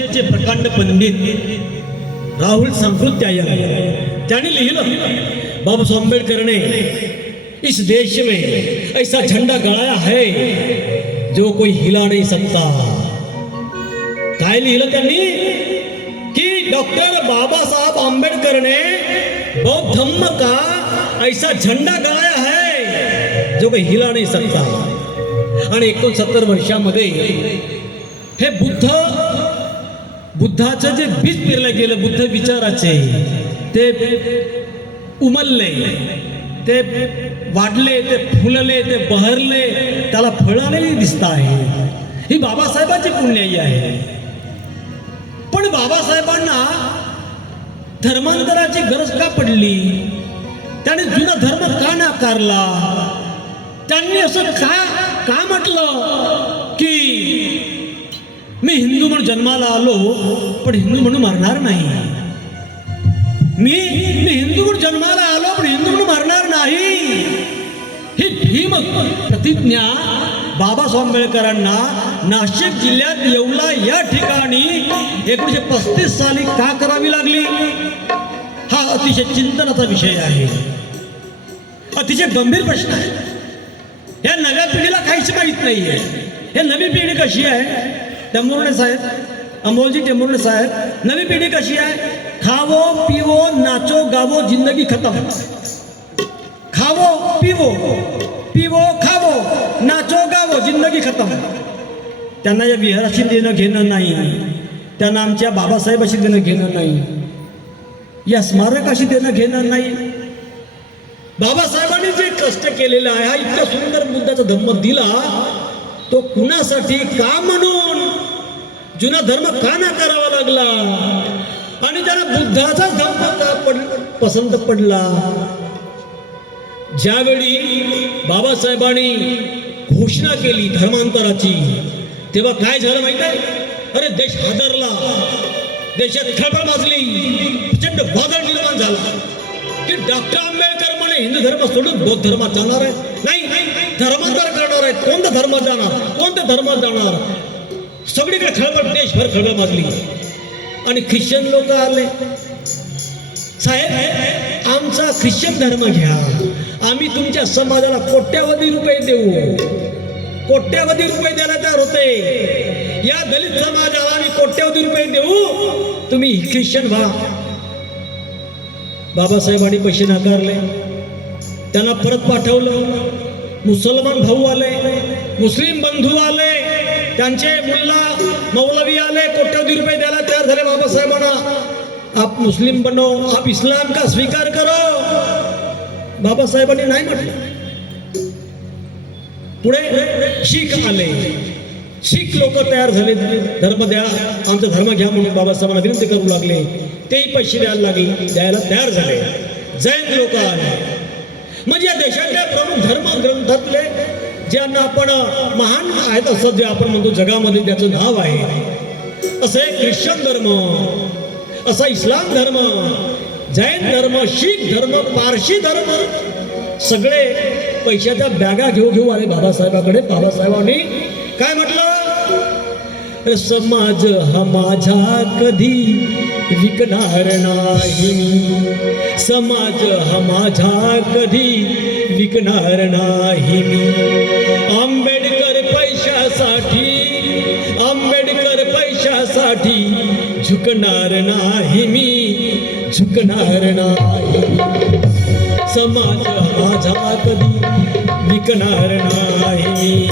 भाषेचे प्रकांड पंडित राहुल संस्कृत त्याने लिहिलं बाबा आंबेडकर ने इस देश में ऐसा झंडा गड़ाया है जो कोई हिला नहीं सकता. काय लिहिलं त्यांनी? की डॉक्टर बाबासाहेब आंबेडकर ने बौद्ध धम्म का ऐसा झंडा गड़ाया है जो कोई हिला नहीं सकता? आणि एकोणसत्तर वर्षामध्ये हे बुद्ध बुद्धाचं जे बीज पेरलं गेलं बुद्ध विचाराचे ते उमलले ते वाढले ते फुलले ते बहरले त्याला फळालेली दिसत आहे. ही बाबासाहेबांची पुण्याई आहे. पण बाबासाहेबांना धर्मांतराची गरज का पडली? त्याने जुना धर्म का नाकारला? त्यांनी असं का का म्हटलं की मी हिंदू म्हणून जन्माला आलो पण हिंदू म्हणून मरणार नाही. मी मी हिंदू म्हणून जन्माला आलो पण हिंदू म्हणून मरणार नाही. ही भीम प्रतिज्ञा बाबासाहेब आंबेडकरांना नाशिक जिल्ह्यात येवला या ठिकाणी एकोणीशे पस्तीस साली का करावी लागली? हा अतिशय चिंतनाचा विषय आहे. अतिशय गंभीर प्रश्न आहे. या नव्या पिढीला काहीच माहीत नाहीये. हे नवी पिढी कशी आहे? टेंभुर्णे साहेब अमोलजी टेंभुर्णे साहेब नवी पिढी कशी आहे? खावो पिवो नाचो गावो जिंदगी खतम. खावो पिवो पिवो खावो नाचो गावो जिंदगी खतम. त्यांना या विहाराशी देणं घेणं नाही. त्यांना आमच्या बाबासाहेबाशी देणं घेणं नाही. या स्मारकाशी देणं घेणं नाही. बाबासाहेबांनी जे कष्ट केलेलं आहे हा इतका सुंदर मुद्द्याचा धम्म दिला तो कुणासाठी? का म्हणून? जुना धर्म का नाकारावा लागला? आणि त्याला बुद्धाचा धर्म पड पसंत पडला ज्यावेळी बाबासाहेबांनी घोषणा केली धर्मांतराची तेव्हा काय झालं माहीत आहे? अरे देश हादरला देशात खळबळ माजली प्रचंड वादळ निर्माण झाला. की डॉक्टर आंबेडकर म्हणे हिंदू धर्म सोडून बौद्ध धर्मात जाणार आहे. नाही धर्मांतर करणार आहेत कोणत्या धर्मात जाणार? कोणत्या धर्मात जाणार? सगळीकडे खळबळ देशभर खळबळ मागली आणि ख्रिश्चन लोक आले. साहेब आमचा ख्रिश्चन धर्म घ्या. आम्ही तुमच्या समाजाला कोट्यावधी रुपये देऊ. कोट्यावधी रुपये द्यायला तयार होते. या दलित समाजाला आम्ही कोट्यावधी रुपये देऊ. तुम्ही ख्रिश्चन व्हा. बाबासाहेबांनी पैसे नाकारले. त्यांना परत पाठवलं. मुसलमान भाऊ आले मुस्लिम बंधू आले त्यांचे मुल्ला मौलवी आले कोट्यावधी रुपये द्यायला तयार झाले बाबासाहेबांना. आप मुस्लिम बनो आप इस्लाम का स्वीकार करो. बाबासाहेबांनी नाही म्हटलं. पुढे शीख आले. शीख लोक तयार झाले धर्म द्या आमचा धर्म घ्या म्हणून बाबासाहेबांना विनंती करू लागले. तेही पैसे द्यायला लागले द्यायला तयार झाले. जैन लोक आले. म्हणजे या देशातल्या प्रमुख धर्म ग्रंथातले ज्यांना आपण महान आहेत असं जे आपण म्हणतो जगामध्ये त्याचं नाव आहे असे ख्रिश्चन धर्म असा इस्लाम धर्म जैन धर्म शीख धर्म पारशी धर्म सगळे पैशाच्या बॅगा घेऊ घेऊ आले बाबासाहेबाकडे. बाबासाहेबांनी काय म्हटलं? समाज हा माझा कधी विकणार नाही. समाज हा माझा कधी विकणार नाही. मी आंबेडकर पैशासाठी आंबेडकर पैशासाठी झुकणार नाही मी, झुकणार नाही. समाज माझा कधी विकणार नाही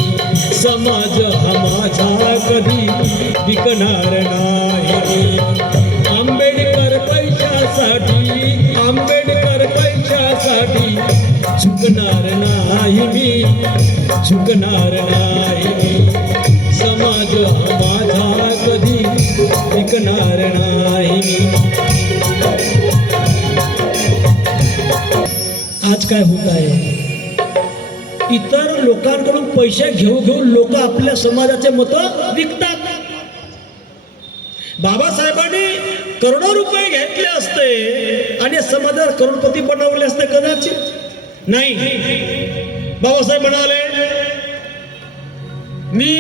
समाज हा माझा कधी विकणार नाही. झुकणार नाही मी झुकणार नाही मी. समाज माझा कधी टिकणार नाही मी. आज काय होत आहे? इतर लोकांकडून पैसे घेऊ घेऊन लोक आपल्या समाजाचे मत विकतात. बाबासाहेबांनी करोडो रुपये घेतले असते आणि समाजाला करोडपती बनवले असते कदाचित. नाही. बाबासाहेब म्हणाले मी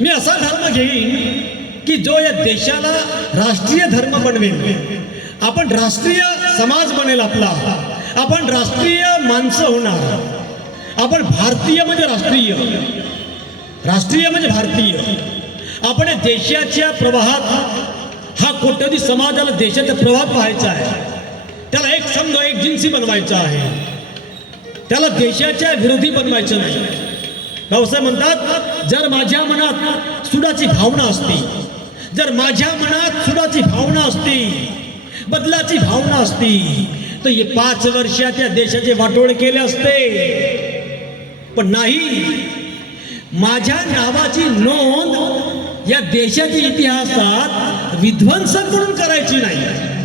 मी असा धर्म घेईन की जो या देशाला राष्ट्रीय धर्म बनवेल. आपण राष्ट्रीय समाज बनेल आपला. आपण राष्ट्रीय माणसं होणार. आपण भारतीय म्हणजे राष्ट्रीय. राष्ट्रीय म्हणजे भारतीय. आपण या देशाच्या प्रवाहात हा कोट्यवधी समाजाला देशाचा प्रवाह पाहायचा आहे. समजा एक संघ एक जिन्सी बनवायचा आहे. त्याला देशाच्या विरोधी बनवायचं नाही. भाऊसाहेब म्हणतात जर माझ्या मनात सुडाची भावना असती जर माझ्या मनात सुडाची भावना असती बदलाची भावना असती तर हे पाच वर्षाच्या देशाचे वाटोळे केले असते. पण नाही माझ्या नावाची नोंद या देशाच्या इतिहासात विध्वंसक म्हणून करायची नाही.